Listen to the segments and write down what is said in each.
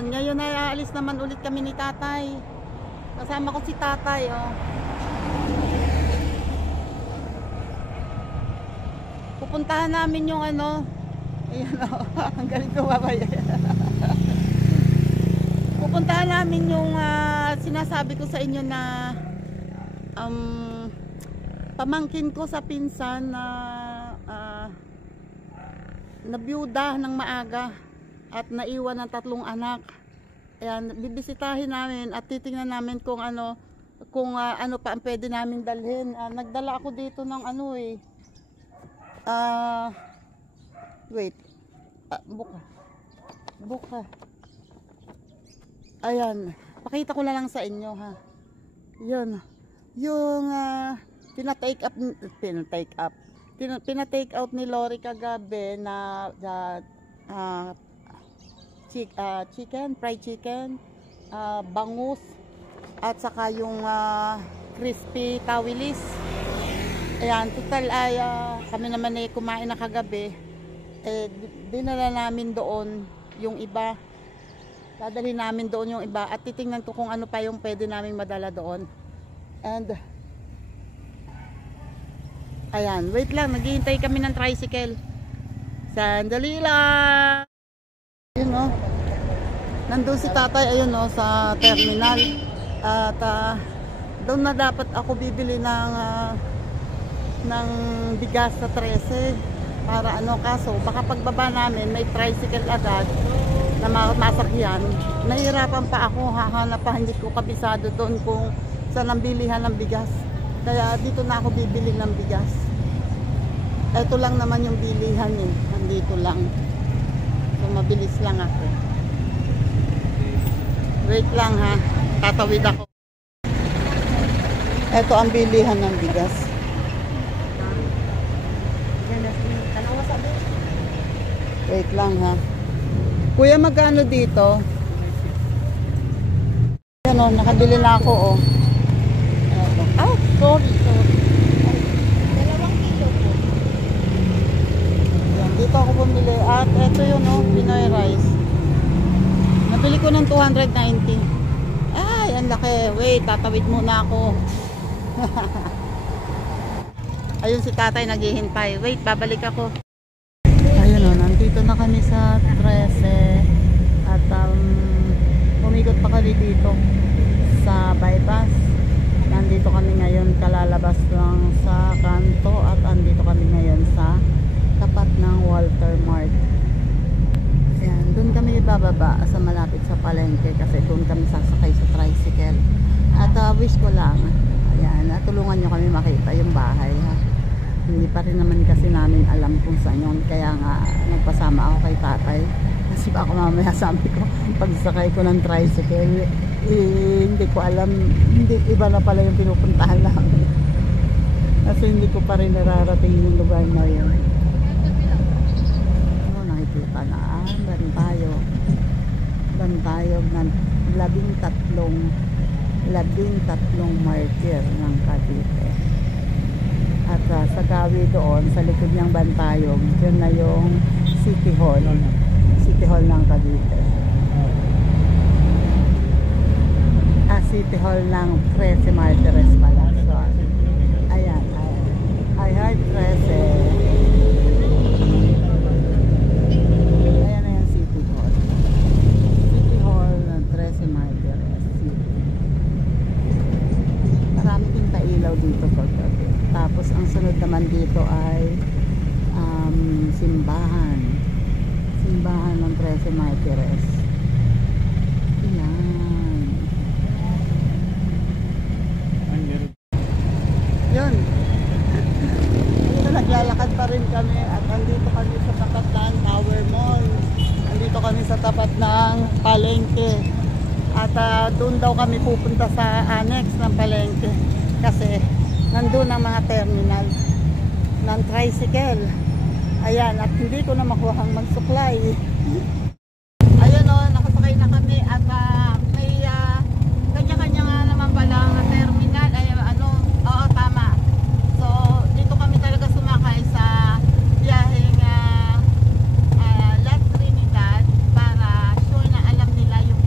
Ayan, ngayon ay aalis naman ulit kami ni tatay. Kasama ko si tatay, oh. Pupuntahan namin yung ano. Ayan, oh. Ang galing ko babaya. Pupuntahan namin yung sinasabi ko sa inyo na pamangkin ko sa pinsan na nabiyuda ng maaga at naiwan ng 3 anak. Ayan, bibisitahin namin at titingnan namin kung ano pa ang pwede namin dalhin. Nagdala ako dito ng ano eh. Wait. Buka. Ayan, pakita ko na lang sa inyo ha. Yun. Yung pinatake out ni Lori kagabi na fried chicken, bangus at saka yung crispy tawilis. Ayan, total ay kami naman ay kumain na kagabi. Dinala namin doon yung iba. Dadalhin namin doon yung iba at titingnan ko kung ano pa yung pwede namin madala doon. And ayan, wait lang, naghihintay kami ng tricycle. Sandali lang. Ayun oh. Nandun si tatay, ayun oh, sa terminal. At doon na dapat ako bibili ng bigas sa 13 para ano, kaso baka pagbaba namin may tricycle agad na masakyan. Nahihirapan pa ako, hahanap pa, hindi ko kabisado doon kung saan ang bilihan ng bigas. Kaya dito na ako bibili ng bigas. Ito lang naman yung bilihan eh, nandito lang. So mabilis lang ako. Wait lang ha, tatawid ako. Ito ang bilihan ng bigas. Wait lang ha. Kuya, magkano dito? Ayan o, nakabili na ako o. Sorry. 2 kilo po. Ayan, dito ako bumili. At ito yun o, Pinoy rice. Nabili ko ng 290. Ay, ang laki. Wait, tatawid muna ako. Ayun si tatay naghihintay. Wait, babalik ako. Ayun o, nandito na kami sa 13 at umikot pa kami dito sa bypass. Nandito kami ngayon, kalalabas lang sa kanto at andito kami ngayon sa tapat ng Walter Mart. Ayan, doon kami bababa sa malapit sa palengke kasi doon kami sasakay sa tricycle. At wish ko lang, ayan, tulungan nyo kami makita yung bahay ha. Hindi pa rin naman kasi namin alam kung saan yun. Kaya nga nagpasama ako kay tatay. Kasi baka mamaya sabi ko, pagsakay ko ng tricycle, hindi ko alam, iba na pala yung pinupuntahan namin. Kasi hindi ko pa rin nararating yung lugar na yun. Nakikita na, Bantayog ng 13 martir ng Cavite. At sa gawi doon, sa likod ng Bantayog, yun na yung City Hall ng Cavite. City Hall ng 13 Martires pala. So, ayan. I heard 13. Ayan na yung City Hall. City Hall ng 13 Martires. Marami din pailaw dito pagkabi. Tapos ang sunod naman dito ay simbahan ng 13 Martires. Yun. Dito naglalakad pa rin kami at andito kami sa tapat ng Tower Mall. Andito kami sa tapat ng palengke. At doon daw kami pupunta sa annex ng palengke. Kasi nandun ang mga terminal ng tricycle. Ayan, at hindi ko na makuhang magsuklay. Ayun o, nakasakay na kami at may kanya-kanya nga naman palang terminal. Ay, oo, tama. So, dito kami talaga sumakay sa biyaheng La Trinidad para sure na alam nila yung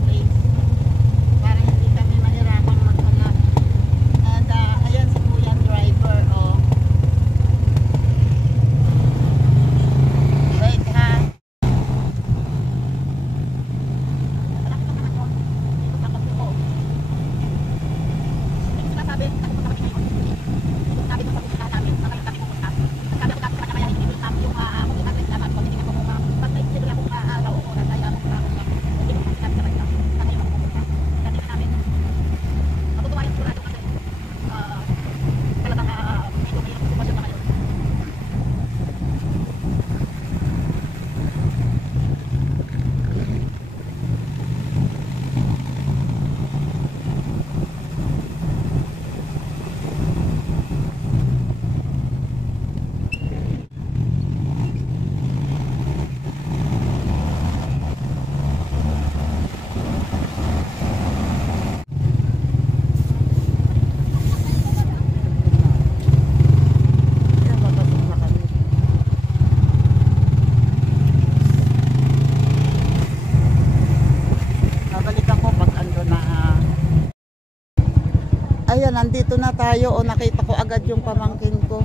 Ayan, nandito na tayo. O, nakita ko agad yung pamangkin ko.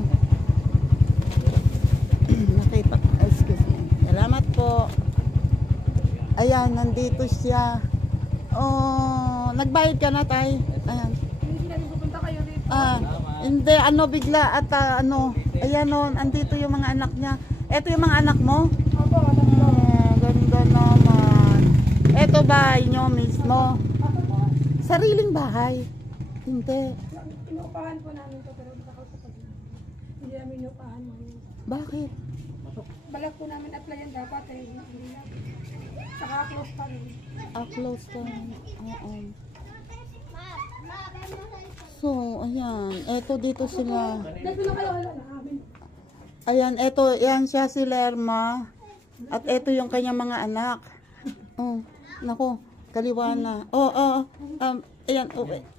Nakita. Excuse me. Salamat po. Ayan, nandito siya. Oh, nagbayad ka na, tay? Ayan. Hindi na rin pupunta kayo dito. Hindi, bigla at ayan o, andito yung mga anak niya. Eto yung mga anak mo? Opo, anak ko. Ganda naman. Eto bahay nyo mismo? Ako po. Sariling bahay? Hindi. Inuupahan po namin to pero nakakausap na. Hindi namin inuupahan mo. Bakit? Balak po namin applyan dapat eh. Hindi na. Saka close pa rin. Close to. Oo. So, ayan. Eto dito sila. Dito na kayo, wala na amin. Ayan, eto, yan siya si Lerma. At eto yung kanyang mga anak. Oh, nako, kaliwa na. Ayan,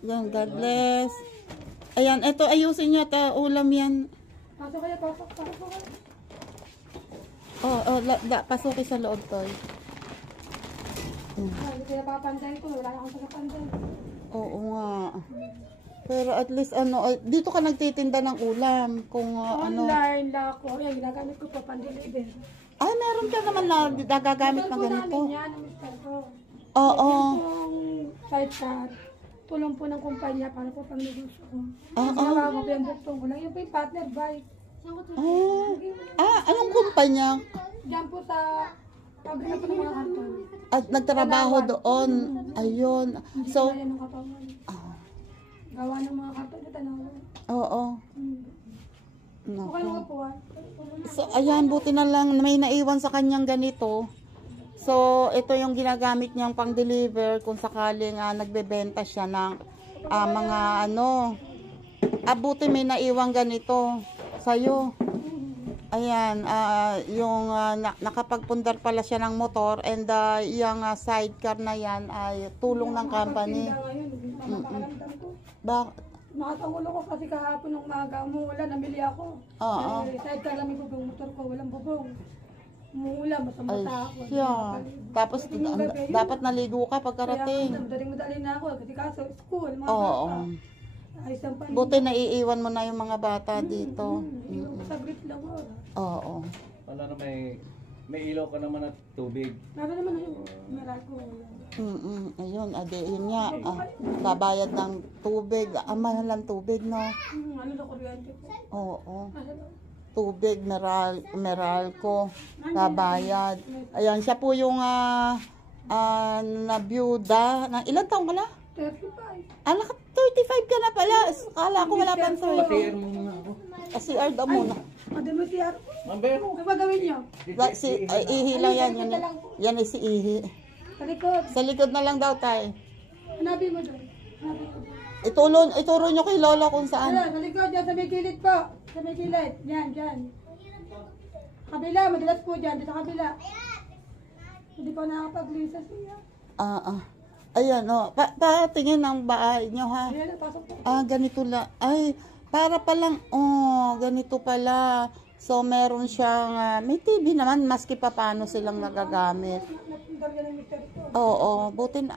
yan, God bless. Ayan, eto, ayusin nyo, ulam yan. Pasok kayo, pasok kayo. Pasukin sa loob, Toy. Hindi kaya papanday ko, wala na akong tagapanday. Oo nga. Pero at least dito ka nagtitinda ng ulam kung Online lang ako. Yan, ginagamit ko pa pan-deliver. Ay, meron ka naman na nagagamit ng ganito. Tulong po namin yan, ang mister ko. Oo. Yan pong sidecar. Tulong po ng kumpanya para po pang negosyo ko. Oo. Ginawa ko po yung buktong ko lang. Yung po yung partner bike. Anong kumpanya? Diyan po sa pabrika po ng mga karton. At nagtrabaho doon. Ayun. So, Yan ang katawan. Gawa ng mga karton na tanaw. oo. Okay lang po ah. So, ayan, buti na lang may naiwan sa kanyang ganito. So, ito yung ginagamit niyang pang-deliver kung sakaling nagbebenta siya ng mga buti may naiwan ganito sa'yo. Ayan, yung nakapagpundar pala siya ng motor and yung sidecar na yan ay tulong ng company. Nakatangulo ko kasi kahapon ng umaga, umuulan, namili ako. Oo. Sidecar lang yung bubong motor ko, walang bubong. Umuulan, basta-basta ako. Tapos dapat naligo ka pagkarating. Madaling-madali na ako, kasi kaso school, mga Oo. bata. Ayos ang panin. Buti naiiwan mo na yung mga bata dito. Saglit lang ako. Oo. Wala na may ilaw ka naman at tubig. Nasa naman na yung meral ko. Ayun, yun nga. Babayad ng tubig. Mahal ang tubig, no? Ano na kuryente ko? Oo. Tubig, Meralco, babayad. Ayan, siya po yung nabiyuda. Ilan taong ka na? 35. 35 ka na pala. Kala ko wala pang CR mo muna ako. CR daw muna. Ano mo siya? Mambe? Ano ba gawin niyo? Ihi lang yan. Yan ay si Ihi. Sa likod. Sa likod na lang daw tayo. Hanabi mo doon. Ituro nyo kay Lola kung saan. Sa likod, dyan sa may kilid po. Sa may kilid. Yan, dyan. Kabila, madalas po dyan. Dito sa kabila. Hindi pa nakapag-lisa siya. Ayan, patingin ng bahay nyo, ha? Ayan, pasok po. Ganito lang. Ay, para palang, ganito pala. So, meron siyang, may TV naman, maski pa paano silang nagagamit. Nagdarga ng mister ko. Oo, buti na.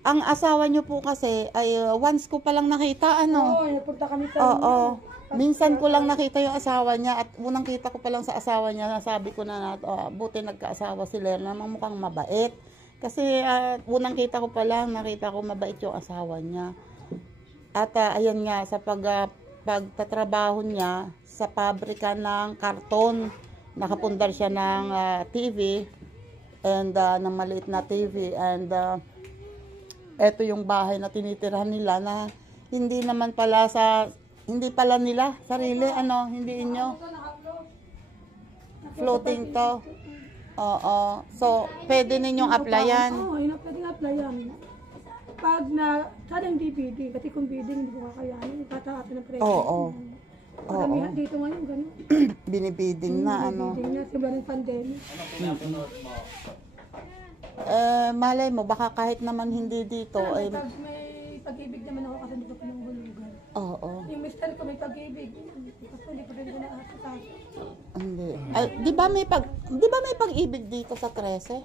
Ang asawa nyo po kasi, ay once ko palang nakita, Oo, napunta kami sa... Oo. Minsan ko lang nakita yung asawa niya at unang kita ko pa lang sa asawa niya, nasabi ko na buti nagkaasawa si Lerna, mukhang mabait. Kasi unang kita ko pa lang, nakita ko mabait yung asawa niya. At ayun nga, sa pagtatrabaho niya sa pabrika ng karton, nakapundar siya ng TV and ng maliit na TV and eto yung bahay na tinitirahan nila na hindi naman pala hindi pala nila sarili, hindi inyo. Floating to. Oo. So, pwede ninyong applyan. Oo, yun ang pwedeng applyan. Pag sana yung DVD, kasi kung bidding, hindi ko kakayanin, ipataapin ng presyo. Oo. Maramihan dito ngayon, gano'n. Binibiding na, Bidding na, simula ng pandemic. Malay mo, baka kahit naman hindi dito, May pag-ibig naman ako kasi hindi ko pinanghulugan. Oo. Yung mister ko may pag-ibig. Kasi hindi ko rin na-asasas. Hindi. Ay, di ba may pag-ibig dito sa 13?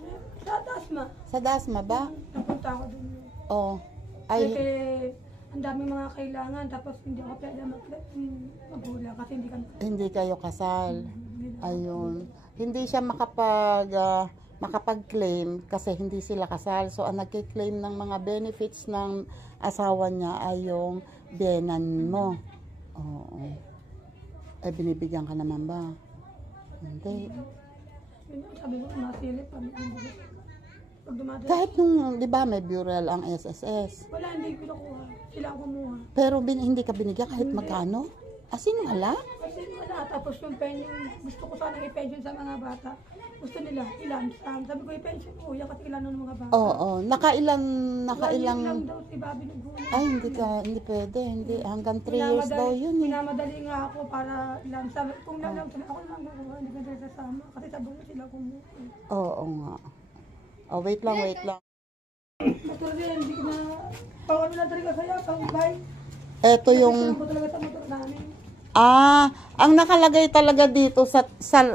Sa Dasma. Sa Dasma ba? Napunta ako dun. Oo. Ay, Ay, ang daming mga kailangan, tapos hindi ako pwede magulang kasi hindi kami. Hindi kayo kasal. Ayun. Hindi siya makapag-claim kasi hindi sila kasal. So, ang nagki-claim ng mga benefits ng asawa niya ay yung biyenan mo. Oo. Eh, binibigyan ka naman ba? Hindi. Sabi ko, masilip kami. Pag dumadaan. Kahit nung, di ba, may bureau ang SSS. Wala, hindi ko nakuha. Sila ang kumuha. Pero hindi ka binigyan kahit magkano? Asin wala? Kasi wala. Tapos yung pension, gusto ko sana i-pension sa mga bata. Gusto nila, ilan? Sabi ko, i-pension ko. Yan kasi ilan ng mga bata. Oo. Nakailang... Lang daw si Bobby nagulong. Ay, hindi pwede. Hindi. Hanggang 3 years daw yun eh. Minamadali nga ako para lang sa... Kung lang ako lang kukuha, hindi ko na sasama. Kasi sabi ko sila kumuha. Oo nga. Oh, wait lang. Motor din, hindi ko na... Pang ano na talaga saya, pang bike. Ito yung... Kasi ko talaga sa motor namin. Ang nakalagay talaga dito sa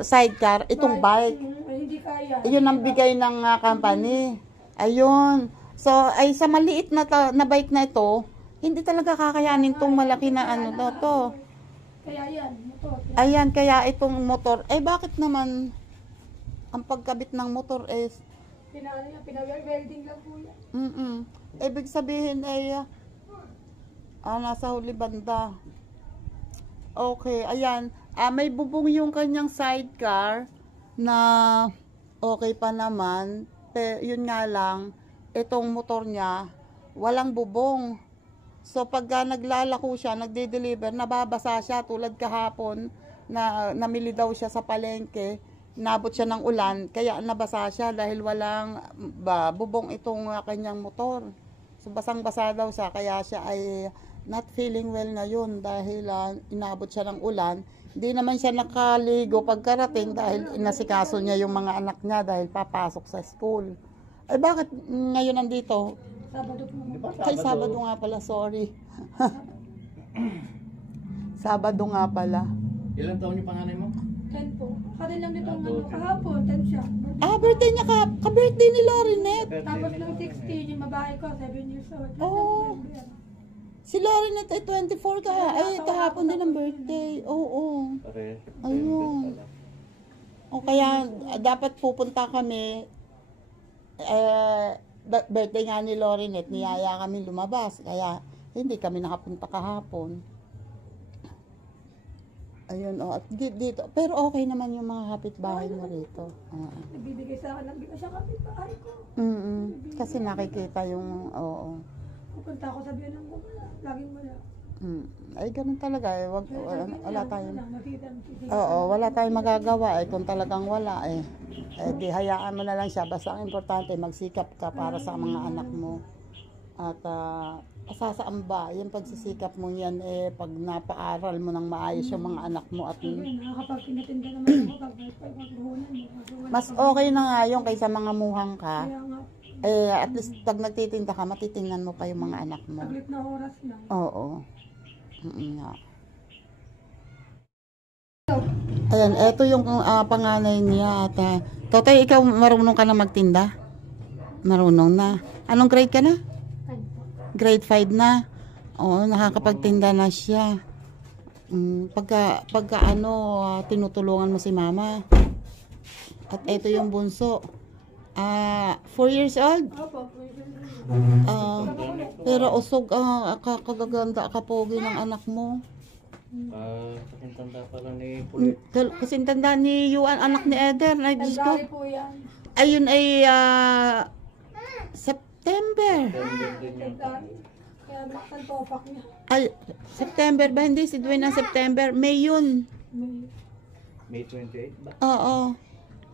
sidecar, itong bike. Ay, hindi kaya. Yun ang bigay ng company. Ayun. So, ay sa maliit na bike na ito, hindi talaga kakayanin tong malaki na ano to. Kaya yan, motor. Ayan, kaya itong motor, bakit naman ang pagkabit ng motor is, Pina-welding lang po yan. ibig sabihin ay, nasa huli banda. Okay, ayan. May bubong yung kanyang sidecar na okay pa naman. Yun nga lang, itong motor niya, walang bubong. So, pagka naglalako siya, nagde-deliver, nababasa siya tulad kahapon na namili daw siya sa palengke. Nabot siya ng ulan, kaya nabasa siya dahil walang bubong itong kanyang motor. So, basang-basa daw siya, kaya siya ay not feeling well ngayon dahil inabot siya ng ulan. Hindi naman siya nakaligo pagkarating dahil inasikaso niya yung mga anak niya dahil papasok sa school. Ay bakit ngayon nandito? Sabado po. Di ba Kay Sabado nga pala, sorry. Sabado nga pala. Ilan taon yung panganay mo? 10 po. Kasi lang nitong kahapon, 10 siya. Birthday niya ka-birthday ni Lorinette. Tapos nung 16, yung babae ko, 7 years old. Oh. Si Lorinette ay 24 ka. Ay, kahapon din ang birthday. Oo. Pare. Ayun. O kaya dapat pupunta kami. Birthday nga ni Lorinette, niyaya kami lumabas. Kaya hindi kami nakapunta kahapon. Ayun, at dito. Pero okay naman yung mga kapitbahay mo rito. Nagbibigay sa akin ng bigas siya kapitbahay ko. Kasi nakikita yung, oo. Pupunta ako sa biyan ng wala. Laging wala. Ay, ganun talaga eh. Wala tayong, Nakita. oo, wala tayong magagawa eh. Kung talagang wala eh. Di hayaan mo na lang siya. Basta ang importante, magsikap ka para sa mga anak mo. At sasaan ba? Yung pagsisikap mo yan pag napaaral mo ng maayos yung mga anak mo at Nakakapag-tinatinda naman ako pag magpuhunan. mas okay na nga yung kaysa mga muhang ka. Kaya nga, At least pag nagtitinda ka, matitingnan mo pa yung mga anak mo. saglit na oras lang. Oo. Nga. Ayan, eto yung panganay niya. At, Totoy, ikaw marunong ka na magtinda? Marunong na. Anong grade ka na? Grade 5 na. Oo, nakakapagtinda na siya. Pagka tinutulungan mo si mama. At ito yung bunso. 4 years old. Opo. Pero usog, kagaganda, kapogi ng anak mo. Kasintanda pala ni Pulit. Kasing tanda ni Yuan, anak ni Eder. Ay, Diyos ko. Tandari po yan. Ayun ay September. Tandari. Kaya maksan po pak niya. Ay, September ba? Hindi, si Dwayne ang September. May yun. May 28 ba? Oo.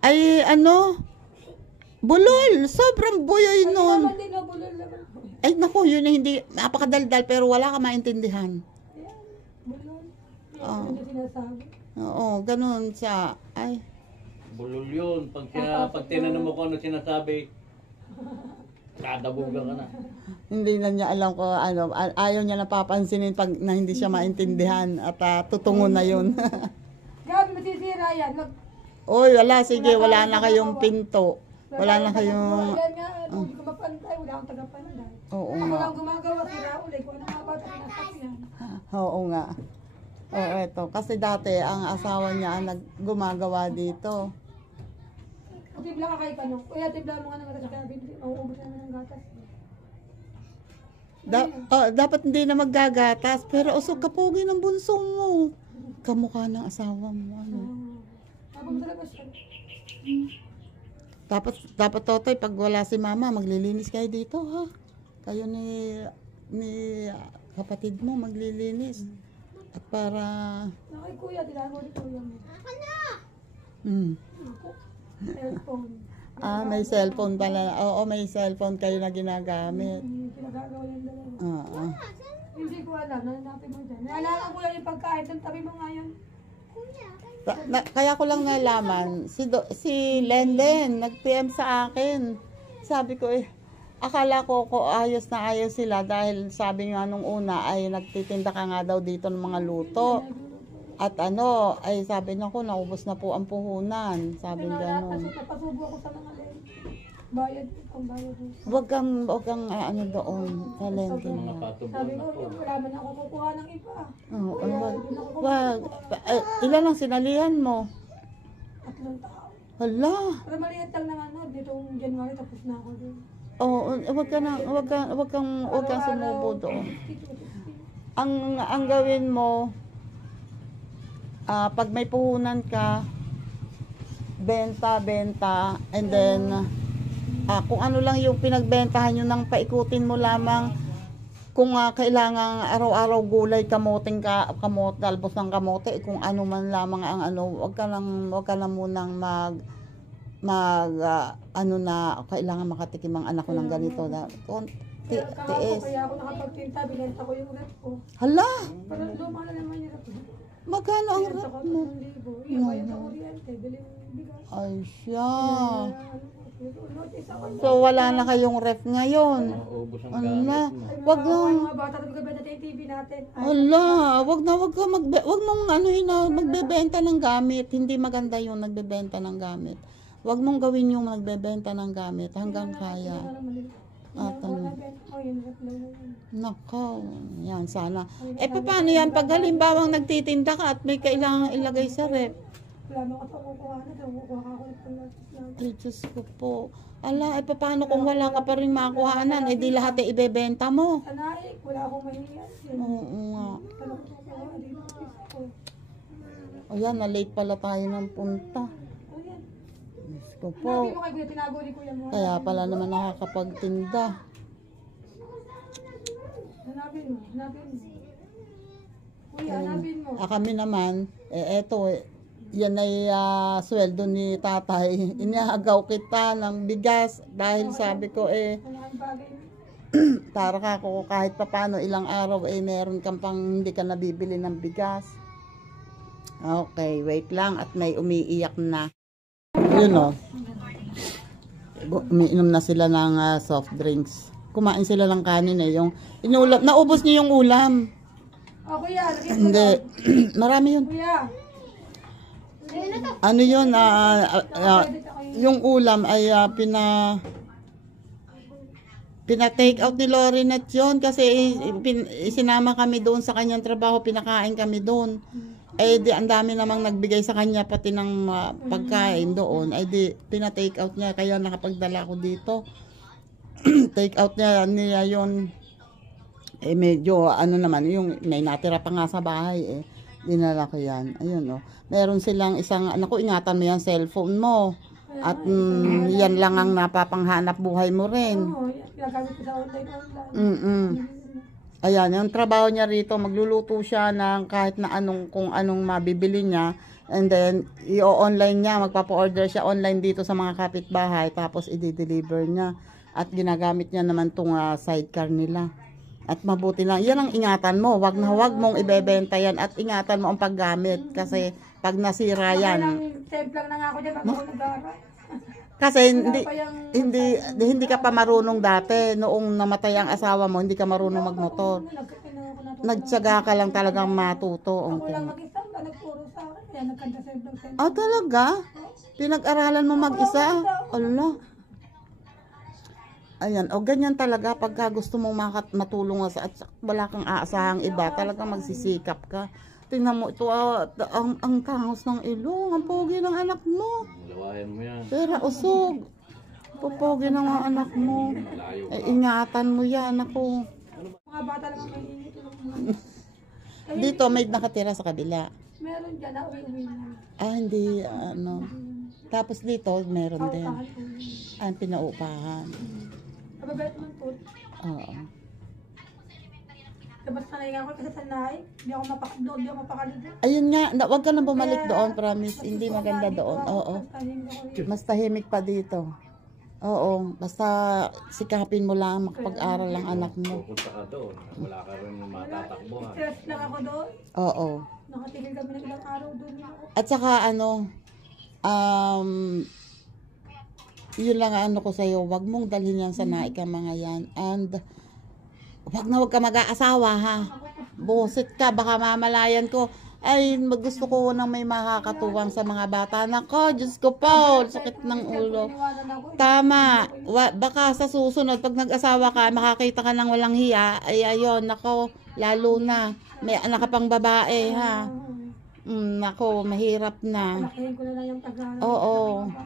Ay, bulol. Sobrang buyoy nun. Naman din na bulol naman po. Ay, naku, yun hindi, napakadaldal, pero wala ka maintindihan. Ayan, bulol. Oo. Ano sinasabi? Oo, ganun siya. Ay, Bulol yun. Pag tinanong mo kung ano sinasabi, kadabugan ka na. hindi na niya alam ko, ayaw niya napapansinin pag na hindi siya maintindihan at tutungo na yun. Gabi, masisira yan. Oy, wala, sige, wala na kayong pinto. Wala na kayong... Ayan nga, hindi ko mapantay. Wala akong tagapantay. Oo Ako nga. lang gumagawa, si Raul eh. Kung ano nga ba ito, pinasakyan. Oo nga. Oo, eto. Kasi dati, ang asawa niya ang gumagawa dito. Tibla ka kay Kanong. Kuya, tibla mo nga ng gatas. Kaya mauubos naman ng gatas. Dapat hindi na maggagatas, pero usog kapogi ng bunso mo. Kamukha ng asawa mo. Ano? Habang talaga siya. Dapat Totoy, pag wala si mama, maglilinis kayo dito, ha? Kayo ni kapatid mo maglilinis. At para... Nakay kuya, tinago ni kuya mo. Ako. Cellphone. May cellphone pala. Oo, may cellphone kayo na ginagamit. Pinagagawa yung dalawa. Oo. Hindi ko alam, nanapin mo dyan. Naalala ko lang yung pagkain, doon tabi mo nga yun. Kaya ko lang nalaman, si Lenlen nag-PM sa akin. Sabi ko akala ko ayos na ayos sila dahil sabi nga nung una ay nagtitinda ka nga daw dito ng mga luto. At ay sabi niya ko, naubos na po ang puhunan. Sabi gano'n. Napasubo ako sa mga len. Bayad, ang bayad. Huwag kang doon. Talente na. Sabi ko, wala man ako kukuha ng iba. Wag. Ilan ang sinalihan mo? 3 tao. Hala. Pero maliit lang naman, no? Ditong January, tapos na ako doon. Huwag kang sumubo doon. Ang gawin mo, pag may puhunan ka, benta, and then, kung ano lang yung pinagbentahan nyo nang paikutin mo lamang, kung kailangan araw-araw gulay, kamote, talbos ng kamote, kung ano man lamang ang wag ka na munang kailangan makatikim ang anak ko ng ganito. Tiis. Kaya ako nakapagtinta, binenta ko yung rep ko. Hala! Pero luma na naman yung rep ko. Magkano ang Binenta rep ko mo? 3,000. Yung bayad sa kuryente, biling bigas. Ay siya. Notice ako yun. So wala na kayong ref ngayon. Ubus ang Ano gamit na? mo. Wag Yung lang. mga bata, nagkabenta yung TV natin. Hala, wag mong magbebenta ng gamit. Hindi maganda yung nagbebenta ng gamit. Wag mong gawin yung nagbebenta ng gamit hanggang kaya. Nako, yan sana. Paano yan pag halimbawang nagtitinda ka at may kailangan ilagay sa ref? Wala mo ka kukuha na, kukuha ka ulit ng notice. Ay, Diyos ko po. Ala, paano kung wala ka pa rin makuhanan? Di lahat ibebenta mo. Sanaik, wala akong mahingian. Oo nga. Wala akong kukuha, di notice ko. Ayan, na-late pala tayo ng punta. Ayan. Diyos ko po. Sinabi mo kay Kuya, tinago ni Kuya mo. Kaya pala naman nakakapagtinda. Hanapin mo. Kuya, hanapin mo. Kami naman, eto, yan ay sweldo ni tatay. Inihagaw kita ng bigas dahil sabi ko Wala kang bagay. tara ka ko kahit papano ilang araw meron kang pang hindi ka nabibili ng bigas. Okay, wait lang at may umiiyak na. Yun umiinom na sila ng soft drinks. Kumain sila ng kanin yung inulam. Naubos niyo yung ulam. Kuya, lagyan mo. Hindi. Marami yun. Kuya. Ano yun? Yung ulam ay pina-take out ni Lorinette yun kasi isinama kami doon sa kanyang trabaho, pinakain kami doon. Ang dami namang nagbigay sa kanya pati ng pagkain doon. Pina-take out niya kaya nakapagdala ko dito. Take out niya yun. Medyo naman, yung may natira pa nga sa bahay dinala ko yan. Ayun meron silang isang, ingatan mo yan cellphone mo. At yan lang ang napapanghanap buhay mo rin. Oo, ginagamit ko sa online. Ayan, yung trabaho niya rito, magluluto siya ng kahit na kung anong mabibili niya. And then, i-online niya, magpapa-order siya online dito sa mga kapitbahay. Tapos, i-deliver niya. At ginagamit niya naman itong sidecar nila. At mabuti lang, yan ang ingatan mo. Wag mong ibebenta yan at ingatan mo ang paggamit. Kasi pag nasira yan. Templang na nga ako dyan, bago ako nag-aaral. Kasi hindi ka pa marunong dati. Noong namatay ang asawa mo, hindi ka marunong magmotor. Nagtsaga ka lang talagang matuto. Ako lang mag-isa, nagpuro sa akin. Kaya nagkanda-save. Talaga? Pinag-aralan mo mag-isa? Allah. Ayan, o ganyan talaga pagka gusto mong matulong at wala kang aasahang iba, talagang magsisikap ka. Tingnan mo ito, ang tangos ng ilong, ang pogi ng anak mo. Lawayan mo yan. Pero usog. Popogi ng mga anak mo. Eh, ingatan mo yan, ako. Mga bata lang ang mainit. Dito may nakatira sa kabila. Meron dyan na uwi-uwi na. Hindi, ano. Tapos dito, meron din. Paupahan uwi. Ang pinaupahan. Mababait man po. Oo. Dapat sanay nga ako kasi sanay. Hindi ako mapakalido. Ayun nga, wag ka nang bumalik doon, promise. Hindi maganda doon. Oo. Mas tahimik pa dito. Oo, basta sikapin mo lang makapag-aral ang anak mo. Pupunta ka doon. Wala ka rin matatakbuhan. Stress lang ako doon. Oo. Nakatigil kami ng ilang araw doon. At saka ano, yun lang ang ano ko sa'yo, wag mong dalhin yan sa naik ang mga yan. And wag ka mag-aasawa ha. Busit ka, baka mamalayan ko. Ay, gusto ko nang may makakatuwang sa mga bata. Nako, Diyos ko po, sakit ng ulo. Tama, baka sa susunod, pag nag-asawa ka, makakita ka ng walang hiya, ay ayun, nako, lalo na, may anak ka pang babae, ha. Nako, mahirap na. Lakihin ko na lang yung pag-aaral. Oo,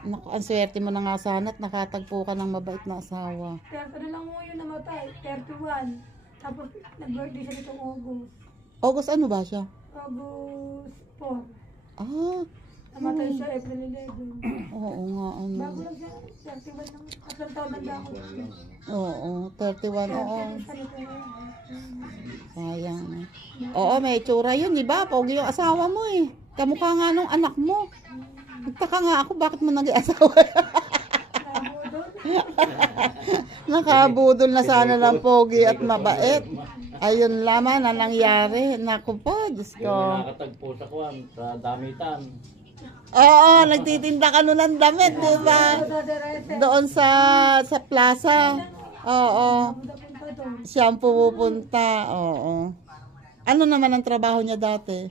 nako, ang swerte mo na nga sana at nakatagpo ka ng mabait na asawa. Pero ano lang mo yun namatay, 31. Tapos nag-birthday siya nitong August. August, ano ba siya? August 4. Ah, Namatay siya April 11. oo nga, ano. Bago lang siya, 31 lang. Tatlong taon lang ako. Oo, 31, oo. Siya nito ngayon. Sayang. Oo, may itsura yun, di ba? Pogi yung asawa mo eh. Kamukha nga nung anak mo. Nagtaka nga ako, bakit mo nag-asawa? Nakabudol na sana ng pogi at mabait. Ayun lamang na nangyari. Naku po, Diyos Yung ko. nakatagpo sa kwan, sa damitan. Oo, nagtitinda ka nun ng damit, di ba? Doon sa plaza. Oo. Siya ang pupunta. Oo. Ano naman ang trabaho niya dati?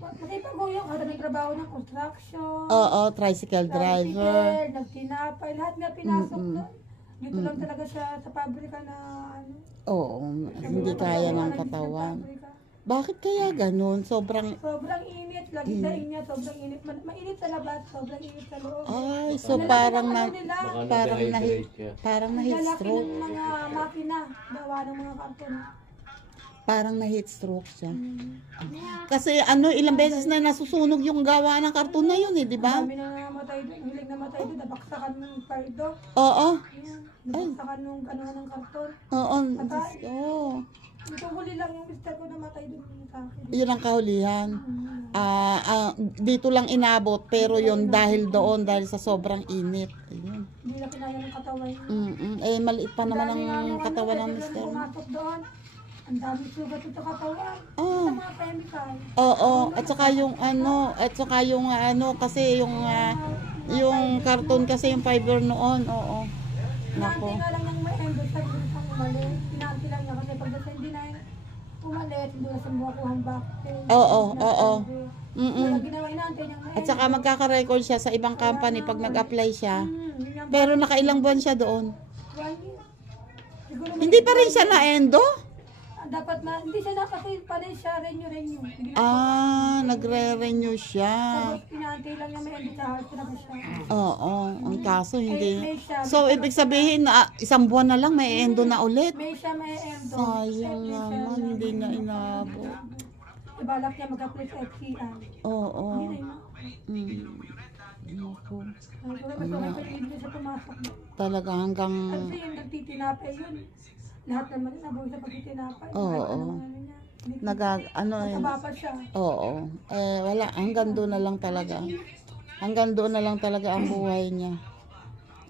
Masipag ko yung kada may trabaho ng construction. Oo, tricycle driver. Nagtinapay, lahat nga pinasok doon. Dito lang talaga siya sa pabrika na ano. Oo, hindi kaya ng katawan. Bakit kaya ganun? Sobrang, Sobrang init, lagi daing niya, sobrang init. Mainit sa labas, sobrang init sa loob. ay, so parang na, Baka parang na, na-dehydrate ka. parang na Lalaki heat stroke. ng mga makina, gawa ng mga karton. Parang na heat stroke siya. Kasi ano, ilang beses na nasusunog yung gawa ng karton na yun eh, di ba? Dami na namatay doon, hiling namatay doon, nabaksakan ng pardo. Oo, Ayan, nabaksakan nung kanuhan ng karton. oo, Diyos ko. Itong huli lang yung mister ko namatay doon sa akin. Yun ang kahulihan. Dito lang inabot, pero yun dahil doon, dahil sa sobrang init. Ayun. Hindi na kinaya ng katawan. Eh, maliit pa naman Dami nga ang nung katawan ng ano, mister mo. pumasok doon. Ang dami sugat ito katawan. Oh. Sa mga chemical. Oo, at saka yung ano, kasi yung karton kasi yung fiber noon, oo. Pinanti Nako. nga lang ng may endo sa isang umalit. Pinanti lang niya kasi pag hindi na umalit, hindi na sa mga kuhang back. Oo, oo. Kaya ginawa inantay niyang may At saka magkaka-record siya sa ibang company pag nag-apply siya. yun yung Pero nakailang buwan siya doon. 1 year. Siguro Hindi pa rin siya na-endo? dapat na, hindi siya na kasi panay siya, renew. Hindi na- Nagre-renew siya. Tapos pinanti lang niya may endo sa heart na siya. Oo, ang kaso hindi. May siya, So, ibig sabihin na isang buwan na lang may endo na ulit. may siya may endo. Sayang naman, hindi na inabot. Ibalak niya mag-apply sa FCI. Oo. Hindi na yun. Naku. Hindi siya pumasok. Talaga hanggang... Kasi yung nagtitinapay yun. Lahat naman yun, nabuhay sa pagtitinapay. Oo. Kahit anong ano niya. Ano Nagkabapa siya. Oo. Wala. Hanggang doon na lang talaga. Hanggang doon na lang talaga ang buhay niya.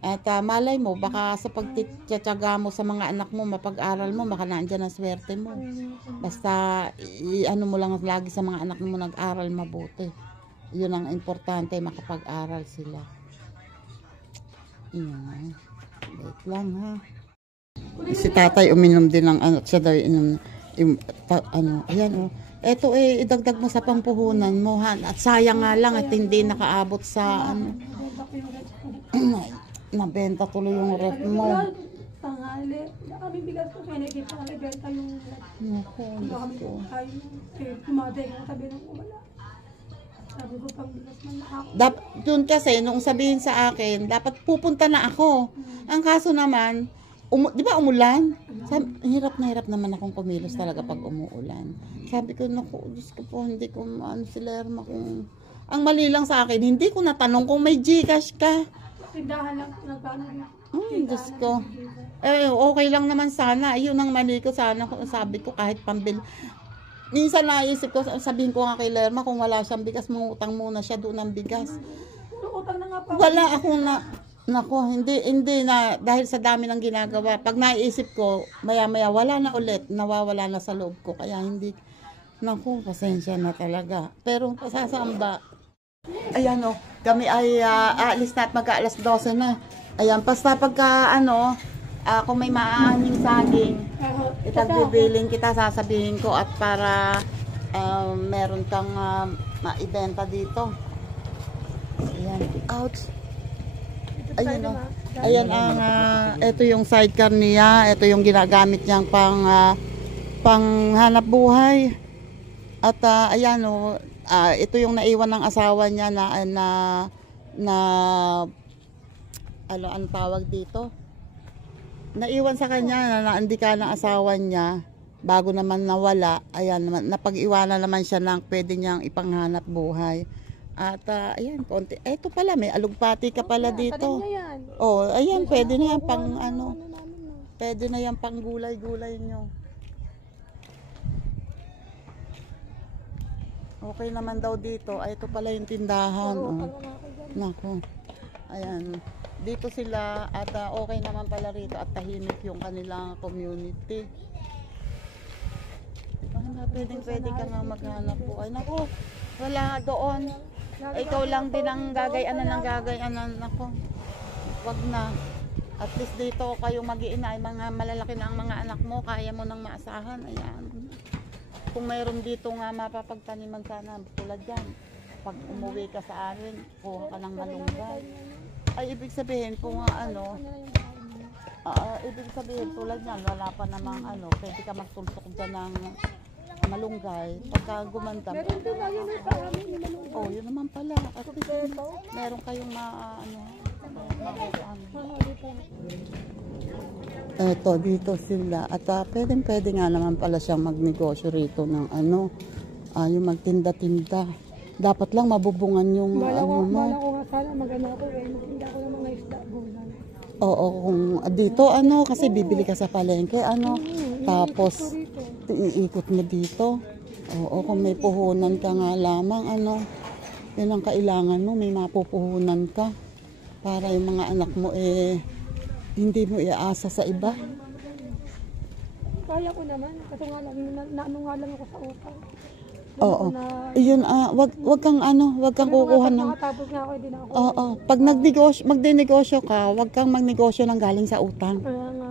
At malay mo, baka sa pagtityaga mo sa mga anak mo, mapag-aral mo, baka naandyan ang swerte mo. Basta, ano mo lang lagi sa mga anak mo, nag-aral mabuti. Yun ang importante, makapag-aral sila. Yan. Wait lang ha. Si tatay uminom din ng ano, siya daw inom, ayan o. Eto idagdag mo sa pampuhunan mo ha. At sayang nga lang at hindi nakaabot sa ano. Nabenta tuloy yung ref mo. tanghali. Wala kami bigas ko, kaya nakikita ko nagbenta yung Naku, wala Diyos kami ko. kain. Eh, tumatay ko sabi nung wala. Sabi ko pang bigas man ako. Yun kasi, nung sabihin sa akin, dapat pupunta na ako. Ang kaso naman, di ba umulan? Hirap naman akong kumilos talaga pag umuulan. Sabi ko, naku, Diyos ko po, hindi ko maano si Lerma kung... Ang mali lang sa akin, hindi ko natanong kung may Gcash ka. Tindahan lang po nagkano rin. Diyos ko. Okay lang naman sana. Ayun ang mali ko sana. Sabi ko kahit pambil. Minsan naisip ko, sabihin ko nga kay Lerma, kung wala siyang bigas, mangutang muna siya doon ng bigas. Puro utang na nga pa. Wala akong nako, hindi na, dahil sa dami ng ginagawa. Pag naisip ko, maya-maya, wala na ulit, nawawala na sa loob ko. Kaya hindi, nako, pasensya na talaga. Pero pasasamba. Ayan o, kami ay aalis na at mag-aalas 12 na. Ayan, basta pagka kung may maaaning saging, itagbibiling kita, sasabihin ko at para meron kang maibenta dito. Ayan, ouch. Ayan o. Ayan ang, ito yung sidecar niya, ito yung ginagamit niyang pang hanap buhay. At ayan o, ito yung naiwan ng asawa niya na ano tawag dito? Naiwan sa kanya na naandika ng asawa niya bago naman nawala. Ayan, napag-iwanan naman siya ng pwede niyang ipanghanap buhay. At ayan, konti. Ito pala, may alugpati ka pala dito. Oh, ayan, pwede na yan pang pwede na yan pang gulay-gulay nyo. Okay naman daw dito. Ay, ito pala yung tindahan. Oh. Nako. Ayan. Dito sila at okay naman pala rito at tahimik yung kanilang community. Pwede ka nga maghanap po. Ay, nako. Wala doon. Ikaw lang din ang gagayanan. Nako. Wag na. At least dito kayo mag-iina. Ay, mga malalaki na ang mga anak mo. Kaya mo nang maasahan. Ayan. Kung mayroon dito nga mapapagtaniman sana tulad yan. Pag umuwi ka sa amin, kuha ka ng malunggay. Ay, ibig sabihin kung ibig sabihin tulad yan, wala pa namang pwede ka magtulsok dyan ng malunggay. Pagka gumanda. Meron doon lagi na sa amin yung malunggay. Oh, yun naman pala. At least meron kayong Eto, dito sila. At pwede nga naman pala siyang magnegosyo rito ng yung magtinda-tinda. Dapat lang mabubungan yung Bala ko nga sana maganda ako magtinda ako ng mga isda bulan. Oo, kung dito kasi bibili ka sa palengke tapos iikot mo dito. Oo, kung may puhunan ka nga lamang yun ang kailangan mo, may mapupuhunan ka para yung mga anak mo hindi mo iaasa sa iba. Kaya ko naman kasi nga lang ako sa utang. Oo. Iyon wag kang kukuha ng Nakatapos nga ako din ako. Oo, pag magnegosyo ka, wag kang magnegosyo ng galing sa utang.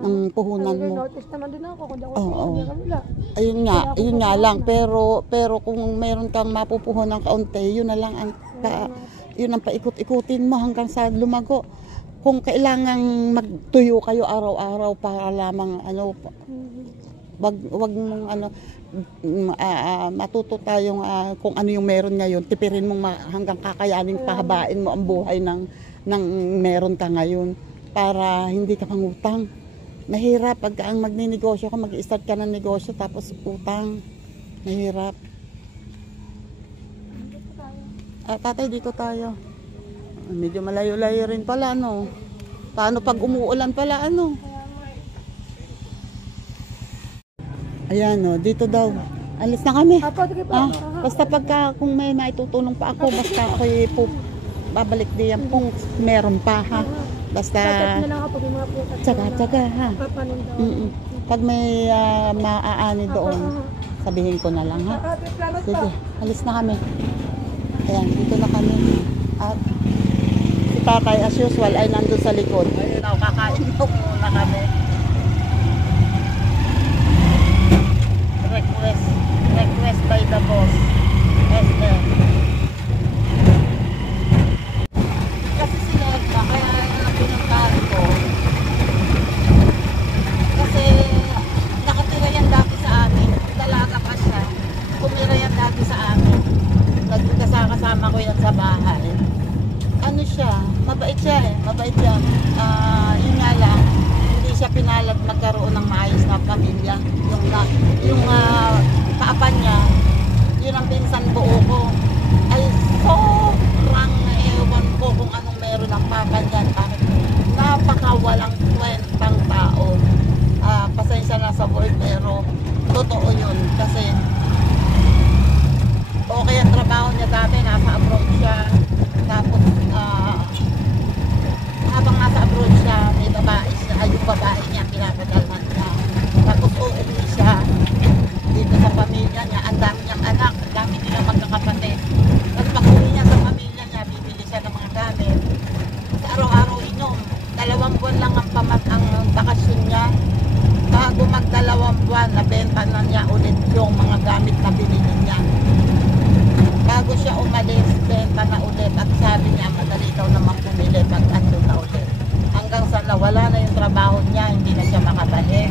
Ng puhunan mo. Notice naman din ako kung Oo. Ayun nga lang pero kung meron kang mapupuhunan ng kaunti, yun na lang yun ang paikot-ikutin mo hanggang sa lumago. Kung kailangang magtuyo kayo araw-araw para lamang wag mong matuto tayong kung ano yung meron ngayon, tipirin mong hanggang kakayanin pahabain mo ang buhay ng meron ka ngayon para hindi ka pangutang. Mahirap pag ang magninegosyo ka, mag-start ka ng negosyo tapos utang. Mahirap. Tatay, dito tayo. Medyo malayo-layo rin pala, Paano pag umuulan pala, Ayan, dito daw. Alis na kami. Basta pagka, kung may maitutulong pa ako, basta ako'y babalik diyan kung meron pa, ha. Basta, tsaga, ha. Pag may maaani doon, sabihin ko na lang, ha. Sige, alis na kami. Ayan, dito na kami. At si Tatay, as usual, ay nandun sa likod. Ayun, kakain po muna kami. Request by the boss. SM. Kasi sila, kaya pinuntahan ko. namin. Nagkasama ko yan sa bahay. Ano siya, mabait siya eh, mabait yan. Yun nga lang, hindi siya pinalad magkaroon ng maayos na pamilya. Yung kaapan niya, yun ang pinsan buo ko. Ay sobrang ewan ko kung anong meron ang papa niyan. Bakit napakawalang kwentang tao. Pasensya na sa word pero totoo yun. Kasi okay ang trabaho niya dati, nasa abroad siya. Tapos habang nasa abroad siya, may babae siya, yung babae niya pinapadalhan niya. Tapos uuwi siya dito sa pamilya niya, ang dami niyang anak, ang dami nilang magkakapatid. Tapos pag uwi niya sa pamilya niya, bibili siya ng mga gamit. Sa araw-araw inom, 2 buwan lang ang bakasyon niya. Bago mag-2 buwan, nabenta na niya ulit yung mga gamit na binili niya. Bago siya umalis, benta na ulit at sabi niya madali daw naman pumili pag andun na ulit. Hanggang sa nawala na yung trabaho niya, hindi na siya makabalik.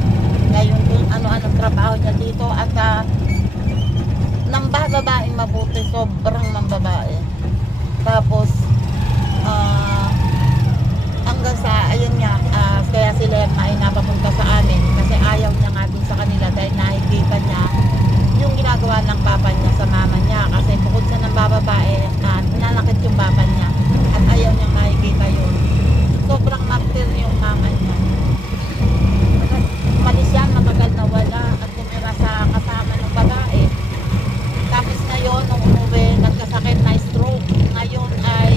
Ngayon kung ano-anong trabaho niya dito at nang babaeng mabuti, sobrang mambabae. Tapos hanggang sa ayun nga, kaya si Lerma ay napapunta sa amin kasi ayaw niya nga dun sa kanila dahil nakikita niya yung ginagawa ng papa niya sa mama niya kasi bukod sa ng bababae nanakit yung papa niya at ayaw niya makikita yun. Sobrang martir yung mama niya. Umalis yan, matagal na wala at tumira sa kasama ng babae. Tapos ngayon, nung umuwi, nagkasakit na stroke. Ngayon ay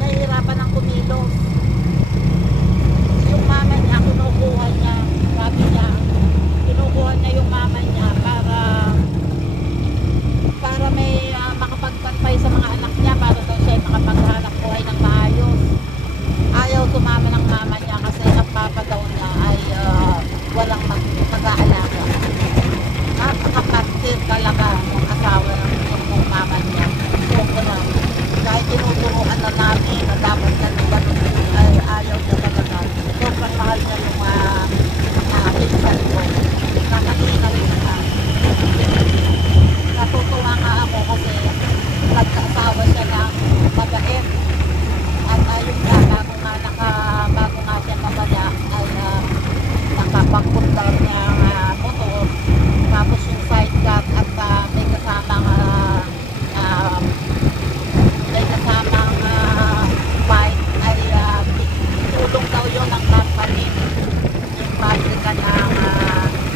nahihirapan ng kumilos. Yung mama niya, kinukuha niya, sabi niya, kinukuha niya yung mama niya para may makapagpantay sa mga anak niya, para daw siya makapaghanap buhay ng maayos. Ayaw tumama ng mama niya kasi ang papa daw niya ay walang mag-aalaga. Napakapatir talaga ng asawa ng mama niya. So na, kahit tinuturuan na namin na dapat ganun ay ayaw niya talaga. Sobrang mahal niya yung pinsan ko. Nakakita rin siya. Natutuwa nga ako kasi nagkaasawa siya ng mabait. At ayun nga, bago nga siya mamala ay nakapagpundar niya motor. Tapos yung sidecar at may kasamang bike ay tulong daw yun ng company. Yung pabrika ng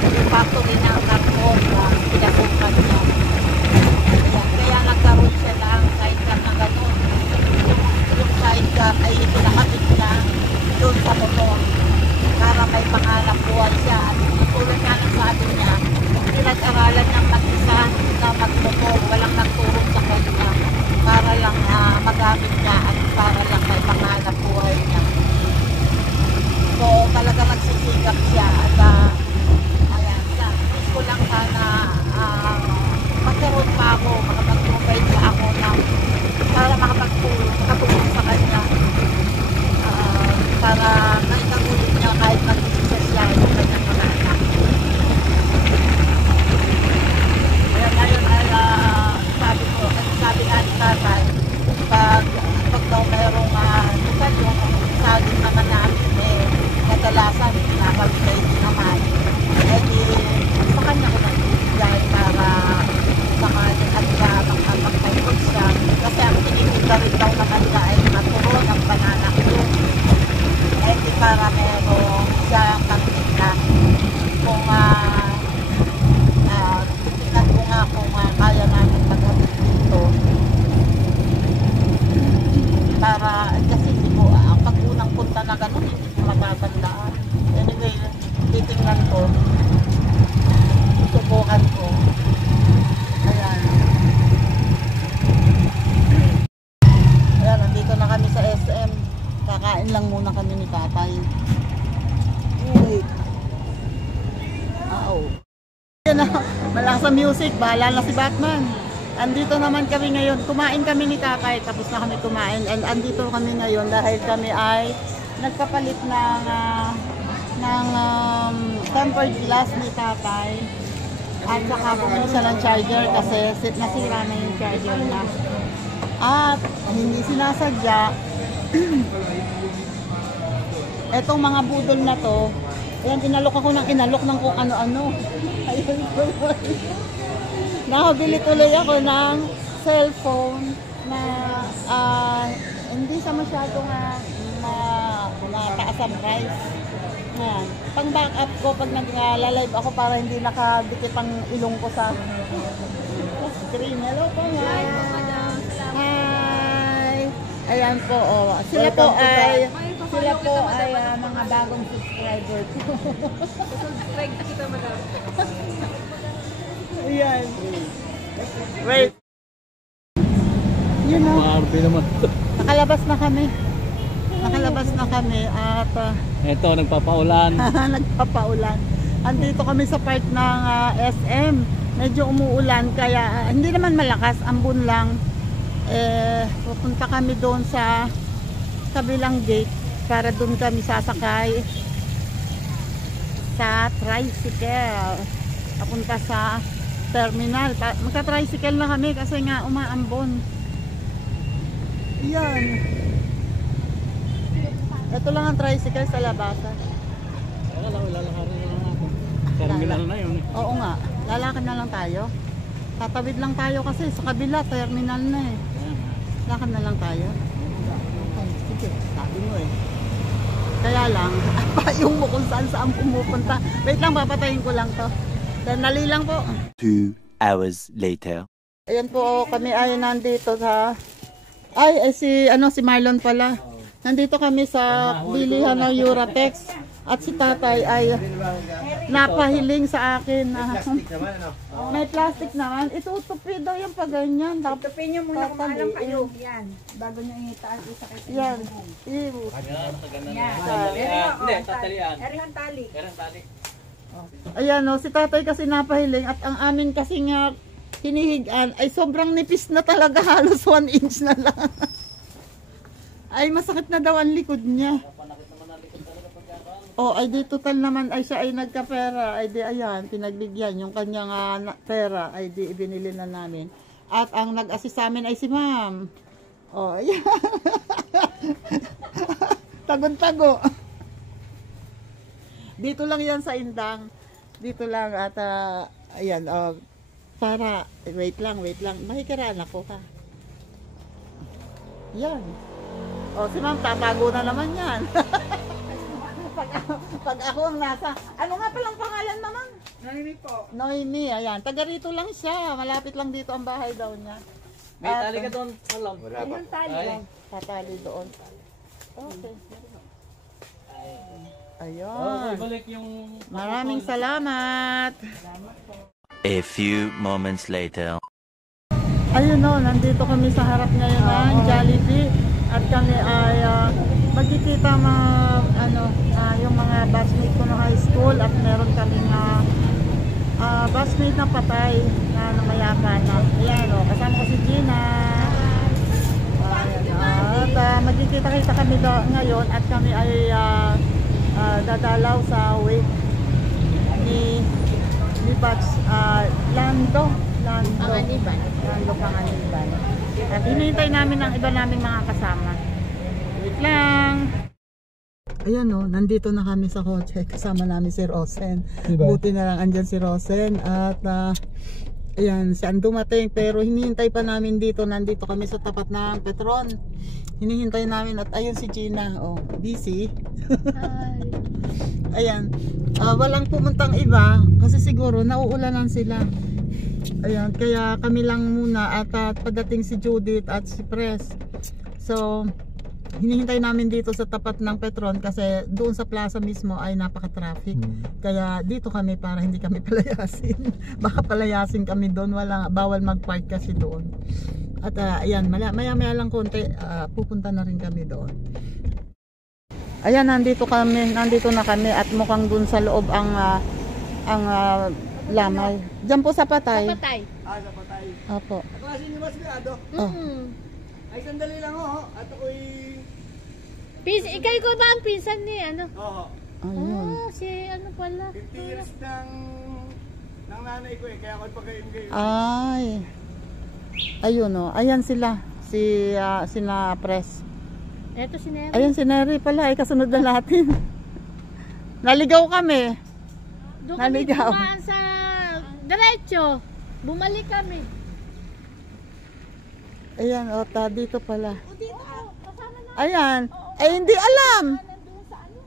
yung factory ng carbon na pinasukan niya. Kaya nagkaroon siya ng sidecar na gano'n. Yung sidecar ay pinakabit niya doon sa motor para may pangalap buhay siya. At tulad nga ng sabi niya, pinag-aralan niyang mag-isa na mag-motor, walang nagturo sa kanya para lang magamit niya at para lang may pangalap buhay niya. So talaga magsisikap siya at ayan, gusto ko lang sana magkaroon pa ako, makapag-provide pa ako para makapagtulong sa kanya para may kagulit niya kahit mag-isa siya yung kanyang mga anak. Kaya ngayon ay sabi nga ni tatay, pag daw mayroong yung saging naman namin kadalasan nakabigay din naman di sa kanya ko nagbibigay para sa kanya at magpapagpapagpapag siya kasi ang pinikita rin daw naman niya ay maturo ng bananak yun di para meron siya pagkita kung titignan ko nga kung kaya namin maghabit dito para kasi hindi ko pag unang punta na gano'n hindi ko matatandaan. Anyway, titingnan ko, susubukan ko. Ayan, nandito na kami sa SM. Kakain lang muna kami ni tatay. Wait. Yan na, malakas sa music, bahala na si Batman. Andito naman kami ngayon, kumain kami ni tatay, tapos na kami kumain. And andito kami ngayon dahil kami ay nagpapalit ng tempered glass ni tatay. At saka bumili siya ng charger kasi nasira na yung charger na. At hindi sinasadya, etong mga budol na to, ayan, inalok ako ng inalok ng kung ano-ano. Ayun tuloy. Nakabili tuloy ako ng cellphone na hindi siya masyadong mataas ang price. Ayan. Pang backup ko pag nag-live ako para hindi nakadikit ang ilong ko sa screen. Hello po, ma'am. Hi. Ayan po, oh. Sila po ay mga bagong subscriber po. Subscribe kita, madam. Ayan. Wait. Yun o. Maarbi naman. Nakalabas na kami. Nakalabas na kami at Ito, nagpapaulan. nagpapaulan. Andito kami sa part ng SM. Medyo umuulan kaya hindi naman malakas, ambon lang. Pupunta kami doon sa kabilang gate para doon kami sasakay sa tricycle. Papunta sa terminal. Magka-tricycle na kami kasi nga umaambon. Yan. Ito lang ang tricycle sa labasan. Lalakarin na lang ako. Terminal na yun. Oo nga. Lalakad na lang tayo. Tatawid lang tayo kasi sa kabila, terminal na eh. Lakad na lang tayo. Okay, sige. Sabi mo eh. Kaya lang, yung mo kung saan pumupunta. Wait lang, papatayin ko lang to. Dali lang po. 2 hours later. Ayan po, kami ay nandito sa... si Marlon pala. Nandito kami sa bilihan ng Euratex. At si tatay ay napahiling sa akin na may plastic naman. Itutupi daw yung paganyan. Tupin niyo muna kung alam kayo. Yan. Bago niyo itaas isa kayo. Yan. Ew. Hindi, tatalian. Erihang tali. Ayan o, si tatay kasi napahiling at ang amin kasi nga hinihigaan ay sobrang nipis na talaga, halos 1 inch na lang. Ay masakit na daw ang likod niya. Oh, ay di total naman ay siya ay nagkapera, ay di ayan, pinagbigyan yung kanyang pera, ay di ibinili na namin. At ang nag-assist sa amin ay si ma'am. Oh, ayan. Tagon-tago. Dito lang yan sa Indang. Dito lang at ayan, para, wait lang. Makikiraan ako ha. Yan. O, si ma'am, tatago na naman yan. pag ako ang nasa, ano nga palang pangalan naman? Noemi po. Noemi, ayan. Taga rito lang siya. Malapit lang dito ang bahay daw niya. May tali ka doon. Alam. Erihang tali. Ay. Tatali doon. Okay. Oh, Ayun. balik yung... Maraming salamat. A few moments later. Ayun o, nandito kami sa harap ngayon ng Jollibee at kami ay magkikita yung mga batchmate ko na high school at meron kaming batchmate na patay na namayapa na. Ayan o, kasama ko si Gina. Ayan, at magkikita-kita kami ngayon at kami ay dadalaw sa wake ni Batch Lando Panganiban. At hinihintay namin ang iba naming mga kasama. Wait lang. Ayan o, nandito na kami sa kotse. Kasama namin si Rosen. Diba? Buti na lang andyan si Rosen. At ayan, siya dumating. Pero hinihintay pa namin dito. Nandito kami sa tapat ng Petron. Hinihintay namin. At ayun si Gina. Oh, busy. Ayan. Walang pumuntang iba. Kasi siguro nauulanan sila. Ayan, kaya kami lang muna at pagdating si Judith at si Pres. So, hinihintay namin dito sa tapat ng Petron kasi doon sa plaza mismo ay napaka-traffic. Kaya dito kami para hindi kami palayasin. Baka palayasin kami doon, bawal mag-park kasi doon. At ayan, maya-maya lang konti, pupunta na rin kami doon. Ayan, nandito na kami at mukhang doon sa loob ang lamay. Diyan po sa Patay. Sa patay. Sa patay. Opo. Ako kasi ni Mas Grado. Oh. Ay, sandali lang ho. At ako'y... Ikay ko ba ang pinsan ni ano? Oo. Ayun. Si ano pala? 50 years ng ang nanay ko eh, kaya ako pagkain-kain. Ay. Ayun o. Ayan sila. Sina Pres. Eto si Neri. Ayan si Neri pala. Ay, kasunod na natin. Naligaw kami. Doon kami Naligaw. dumaan sa diretso. Bumalik kami. Ayan o. Dito pala. O dito, kasama na. Ayan. Ay, hindi alam. Nandun sa ano.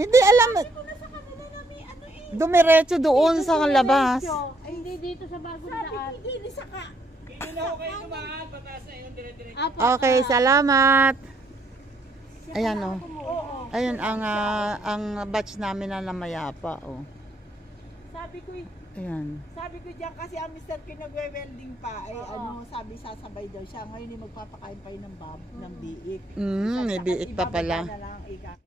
Hindi alam. Kung nasa kanila namin, ano eh. Dumiretso doon sa labas. Ay, hindi dito sa bagong daan. Hindi, saka. Hindi na ako kayo tumaan, pataas na yun, dire-dire. Okay, salamat. Ayan o. Ayun ang batch namin na namayapa o. Sabi ko diyan kasi ang mister ko nagwe-welding pa ay ano sabi sasabay daw siya ngayon ay magpapakain pa yun ng biik. May biik pa pala. Na lang, ika.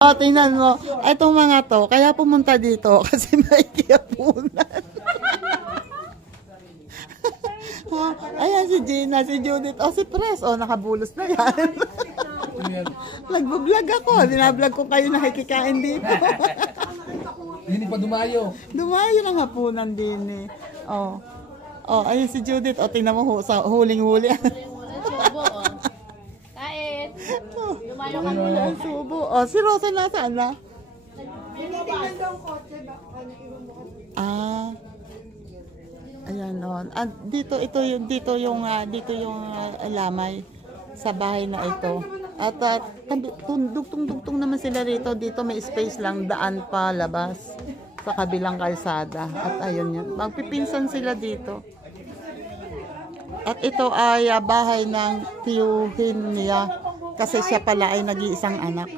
O, tingnan mo. Etong mga to, kaya pumunta dito kasi may kiyapunan. Ayan si Gina, si Judith, si Pres. Nakabulos na yan. Nagbo-vlog ako. Dinablog ko kayo nakikikain dito. Hindi pa dumayo. Dumayo ng hapunan din eh. Ayun si Judith. Tingnan mo sa huling-huli. Subo, Kain. Lumayo ka Huli ang subo. Si Rosa nasaan na? Tinitingnan daw ang kotse. Baka naiwan mo kasi. Ayan dito yung lamay sa bahay na ito. At dugtong naman sila rito. Dito may space lang, daan pa labas sa kabilang kalsada. At ayun yun. Magpipinsan sila dito. At ito ay bahay ng tiyuhin niya kasi siya pala ay nag-iisang anak.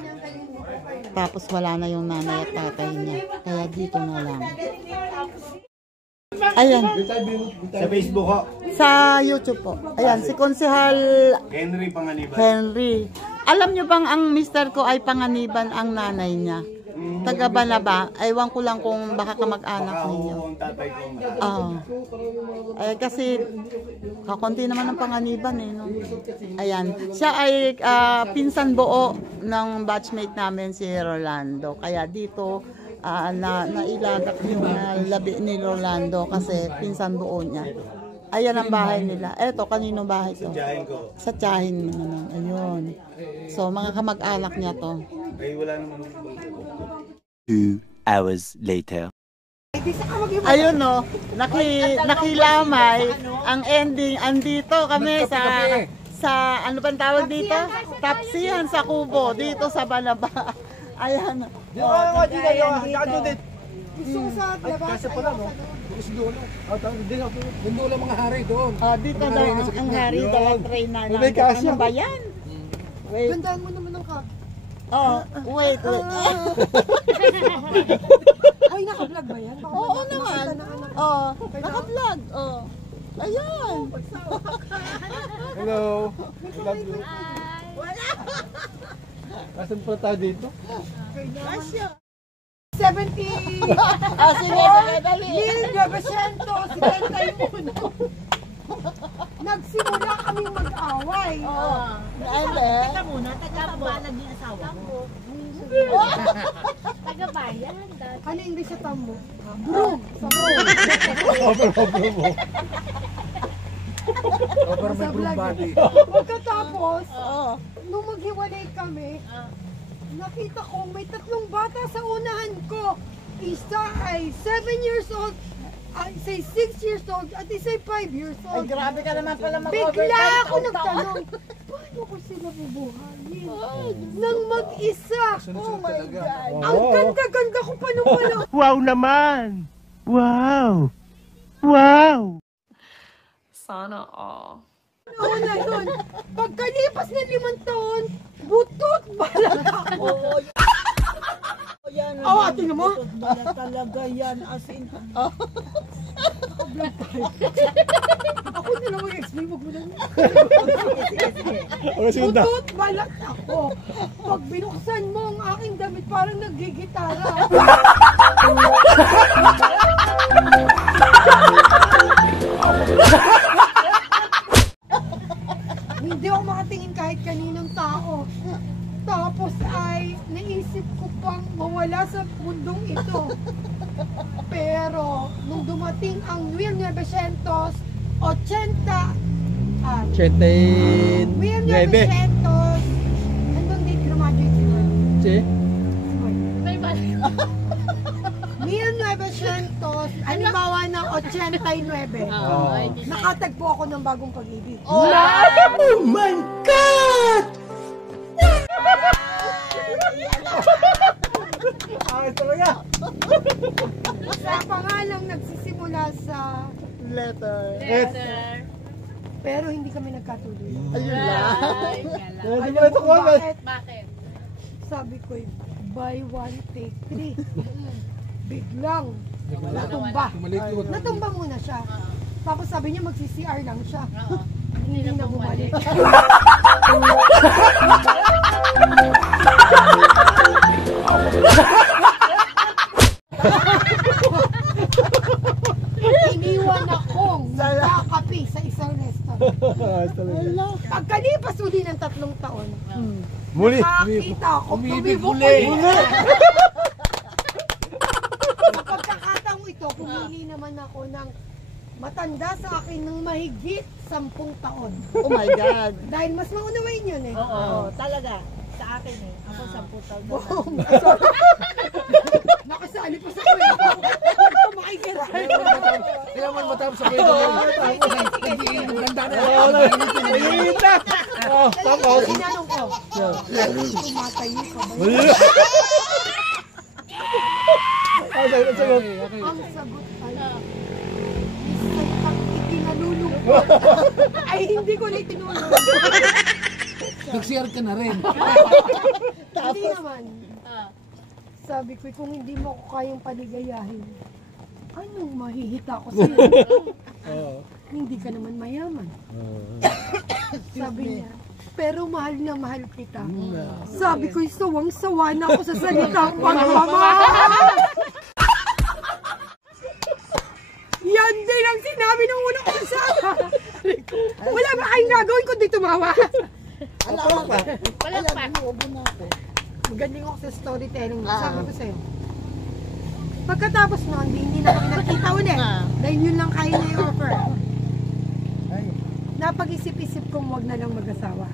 Tapos wala na yung nanay at tatay niya. Kaya dito na lang. Ayan. Sa Facebook ko, Sa YouTube po. Ayan, si Konsehal Henry Panganiban. Henry. Alam nyo bang ang mister ko ay panganiban ang nanay niya? Taga Banaba. Ewan ko lang kung baka kamag-anak ninyo. Ang tatay ko. Kasi kakonti naman ang panganiban eh. No? Ayan. Siya ay pinsan buo ng batchmate namin si Rolando. Kaya dito nailagak yung labi ni Rolando kasi pinsan buo niya. Ayan ang bahay nila. Eto, kanino bahay to? Tiyahin ko. Sa tiyahin mo naman. Ayun. So, mga kamag-anak niya to. Ay, wala naman. 2 hours later. Ayun no, nakilamay. Ang ending, andito kami sa ano bang tawag dito? Tapsihan sa Kubo, dito sa Banaba. Ayan. Kasi pala, no? Kasi doon, doon lang mga hari doon. Dito daw ang hari dala train na May nandito. kasya. Ano ba yan? Wait. Gandaan mo naman ang cup. Wait. Ay, naka-vlog ba yan? Baka Oo makita naman. ng anak. Naka-vlog. Ayan. Hello. Love you. Asan pa tayo dito? 70 Sige, dali. 1971. Nagsimula kaming mag-away. Teka Muna taga-balag ni asawa ko. Taga-bayan. Ano English sa tambo? Over my broom body. Pagkatapos, nung maghiwalay kami, nakita ko may 3 bata sa unahan ko. Isa ay 7 years old, isa ay 6 years old, at isa ay 5 years old. Grabe ka naman pala Bigla ako nagtanong, paano ko sila bubuhayin? Nang mag-isa. Oh my God. Ang ganda-ganda ko pa nung wala. Wow naman! Wow! Wow! Sana all. Oo na yun. Pagkalipas ng 5 taon, butot balat ako. Yan. Tingnan mo. Talaga yan as in. Naka-vlog tayo. Ako na lang mag-explain, wag mo na. Butot balat ako. Pag binuksan mo ang aking damit, parang naggigitara. Hindi ako makatingin kahit kaninong tao. Tapos ay naisip ko pang mawala sa mundong ito. Pero nung dumating dumating ang 1980. 89. 1900. Andun din graduate si Mark. Si? May balik. 1900, halimbawa ng 89. Oh. Nakatagpo ako ng bagong pag-ibig. Oh my God! Ayos talaga. Sa pangalang nagsisimula sa Letter. pero hindi kami nagkatuloy. Ayun lang. Hindi Alam mo ito mo kung bakit? Bakit? Sabi ko, buy one, take three. Biglang natumba. Natumba muna siya. Tapos sabi niya magsi-CR lang siya. Hindi na bumalik. Iniwan akong nagkakape sa isang restaurant. Pagkalipas uli ng 3 taon, Muli. nakakita ako Umibig tumibok uli. uli. Sa pagkakataong ito, pumili naman ako ng matanda sa akin ng mahigit 10 taon. Oh my God. Dahil mas maunawain yun eh. Oo, talaga. Sa akin eh. Ako 10 taon na lang. Nakasali pa sa kwento. Huwag ka makikira. Kaya man matapos sa kwento. Ganda na. Ayun na. Tapos. Tinanong ko, tumatayo ka ba? Ang sagot ay, isay kang itinalulungkot. Ay, hindi ko na itinulong. Nag-share ka na rin. Hindi naman. Sabi ko, kung hindi mo ako kayang paligayahin, anong mahihita ko sa'yo? Hindi ka naman mayaman. Sabi niya, pero mahal na mahal kita. Sabi ko, sawang-sawa na ako sa salitang pagmamahal. Yan din ang sinabi ng unang kasama. Wala ba kayong gagawin kundi tumawa? Alam pa. Walang pa. Magaling ako sa storytelling. Sabi ko sa'yo. Pagkatapos noon, hindi na kami nagkita ulit. Dahil yun lang kaya niya i-offer. Napag-isip-isip kong wag na lang mag-asawa.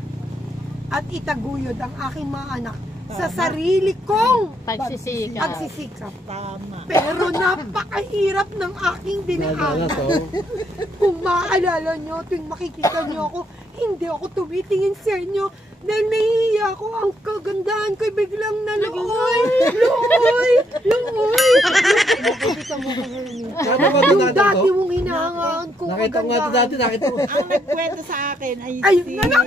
At itaguyod ang aking mga anak sa sarili kong pagsisikap. Tama. Pero napakahirap ng aking dinaan. Kung maaalala nyo, tuwing makikita nyo ako, hindi ako tumitingin sa inyo dahil nahihiya ako. Ang kagandahan ko'y biglang na luoy. Yung dati mong hinahangaan ko Nakita ko nga ito dati, nakita ko. Ang nagkwento sa akin ay Ayun na lang.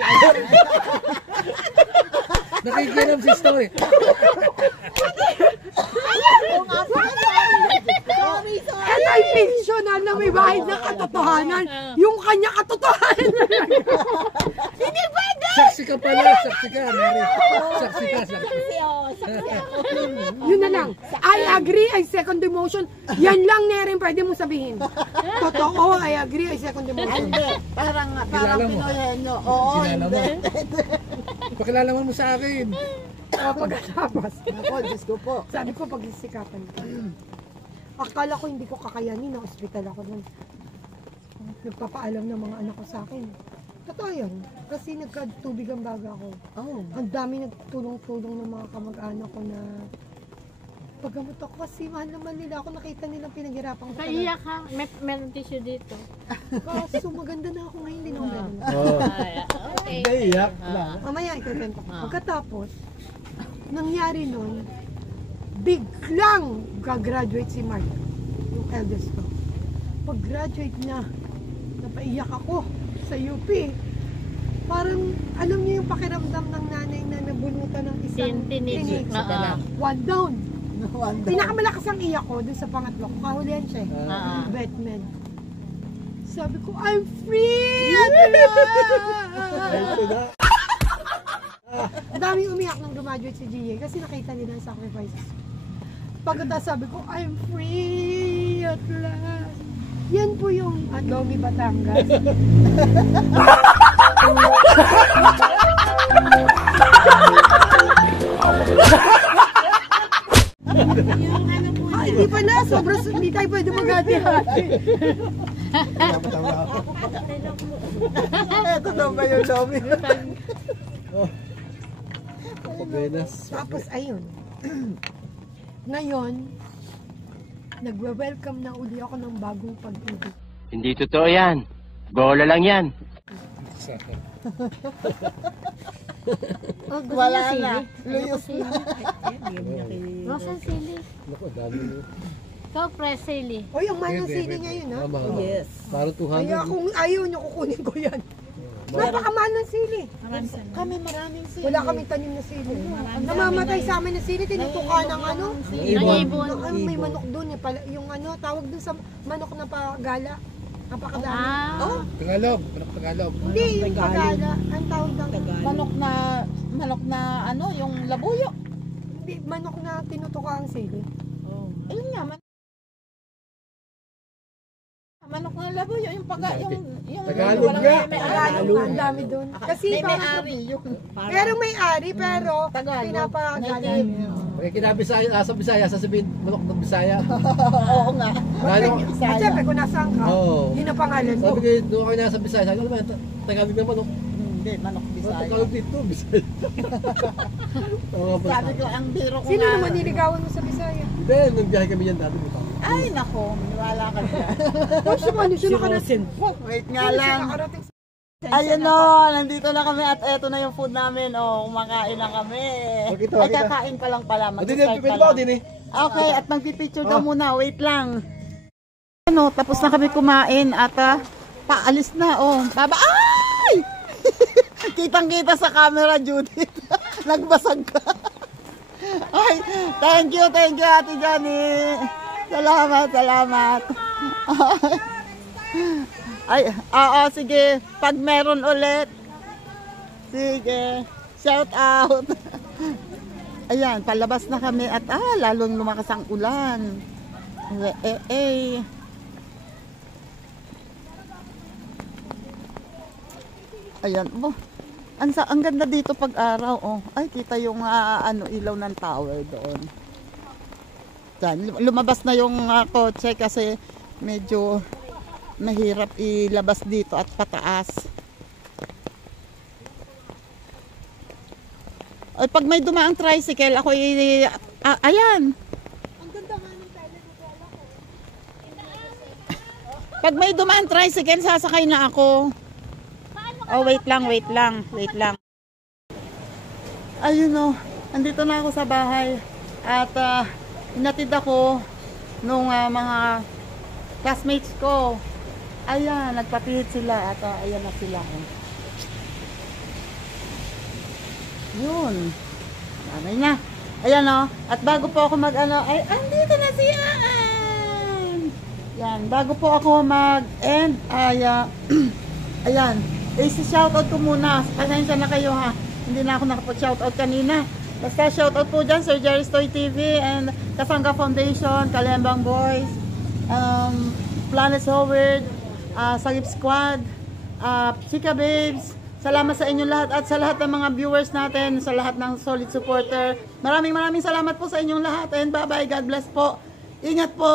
Nakikinom si story. Sorry. Ito ay fictional na may bahid na katotohanan. Yung kanya katotohanan talaga. Hindi pwede! Saksi ka pala, saksi ka, Mary. Saksi ka. Yun na lang. I agree, I second the motion. Yan lang na rin pwede mong sabihin. Totoo, I agree, I second the motion. Hindi. Parang Kilala mo? Pinoyeno. Oo, Kilala mo? hindi. Pakilala mo sa akin. Pagkatapos, Ako, Diyos ko po. sabi ko pagsisikapan ko. Akala ko hindi ko kakayanin, na ospital ako nun. Nagpapaalam ng mga anak ko sa akin. Totoo yun. Kasi nagkatubig ang baga ko. Oh. Ang dami nagtulong-tulong ng mga kamag-anak ko na paggamot ako kasi mahal naman nila ako, nakita nilang pinaghirapan ko. Naiyak ka. Meron tissue dito. Kaso maganda na ako ngayon, hindi na ako ganun. Okay. Naiyak. Mamaya ikukwento ko. Pagkatapos, nangyari nun, biglang gagraduate si Mark, yung eldest ko. Pag-graduate niya, napaiyak ako sa UP. Parang, alam niyo yung pakiramdam ng nanay na nabunutan ng isang tinig. One down. Pinakamalakas ang iyak ko dun sa pangatlo ko. Kahulihan siya eh. Batman. Sabi ko, I'm free! Ang daming umiyak nung graduate si GA kasi nakita nila ang sacrifices. Pagkatapos sabi ko, I'm free at last. Yan po yung Lomi Batangas. Ay, di pa na! sobrang hindi tayo pwede maghati-hati. Ito daw ba yung dami? Pabenas. Tapos ayun. Ngayon, nagwe-welcome na uli ako ng bagong pag-ibig. Hindi totoo yan. Bola lang yan. Oh, gusto Wala niya na. sili? Luyos Sili. Rosa sili. Naku, dami mo. Ikaw, press sili. O, yung manang sili ngayon, ha? Yes. Parang 200. Kaya kung ayaw nyo, kukunin ko yan. Napakamahal ng sili. Kami maraming sili. Wala kaming tanim na sili. Namamatay sa amin na sili, tinutuka ng ano. Nangibon. May manok doon eh. Yung ano, tawag doon sa manok na pagala. Napakadami. Ah. Tagalog. Manok Tagalog. Hindi, yung pagala. Ang tawag doon. Manok na ano, yung labuyo. Hindi, manok na tinutuka ang sili. Ayun nga, manok na labuyo, yung Tagalog nga. may Tagalog. Ang dami doon. Kasi may parang, ari yung pero may ari, pero Tagalog. pinapagala. Native. Pag kinabisaya, sa Bisaya, sasabihin manok ng Bisaya. Oo nga. Lalo, At syempre, kung nasaan ka, Oo. yun ang pangalan mo. sabi ko, doon ako nasa Bisaya, sabi ko naman, Tagalog na manok. Hindi, manok Bisaya. Tagalog dito, Bisaya. Sabi ko, ang biro ko Sino nga. naman niligawan mo sa Bisaya? Hindi, nagbiyahe kami yan dati. Ay, nako, maniwala ka dyan. Kung sumano siya nakarating. Wait nga Sino siya lang. nakarating sa... Ayun o, nandito na kami at eto na yung food namin. O, kumakain na kami. Makita, Ay, makita. kakain pa lang pala. Hindi, Mag-start pwede pa ba ako lang. din eh? Okay, at magpipicture daw muna. Wait lang. Ano, tapos na kami kumain at paalis na. Oh, baba. Ay! Kitang-kita sa camera, Judith. Nagbasag ka. Ay, thank you, Ate Johnny. Salamat. Ay, oo, sige. Pag meron ulit. Sige. Shout out. Ayan, palabas na kami at lalong lumakas ang ulan. Ayan, ang ganda dito pag araw, oh. Ay, kita yung ilaw ng tower doon. Diyan, lumabas na yung kotse kasi medyo mahirap ilabas dito at pataas. Ay, pag may dumaang tricycle, ako ayan. Ang ganda nga ng telenovela ko. Pag may dumaang tricycle, sasakay na ako. Oh, wait lang. Ayun o, andito na ako sa bahay. At hinatid ako nung mga classmates ko. Ayan, nagpapihit sila at ayan na sila. Yun. Nanay na. Ayan o. At bago po ako ay andito na si Aan. Yan. Bago po ako mag-end, ayan. I-shoutout ko muna. Pasensya na kayo ha. Hindi na ako nakapag-shoutout kanina. Basta shoutout po dyan, Sir Jerry's Toy TV and Kasangga Foundation, Kalembang Boys, Planet Howard, Sagip Squad, Chika Babes. Salamat sa inyong lahat at sa lahat ng mga viewers natin, sa lahat ng solid supporter. Maraming salamat po sa inyong lahat and bye-bye. God bless po. Ingat po.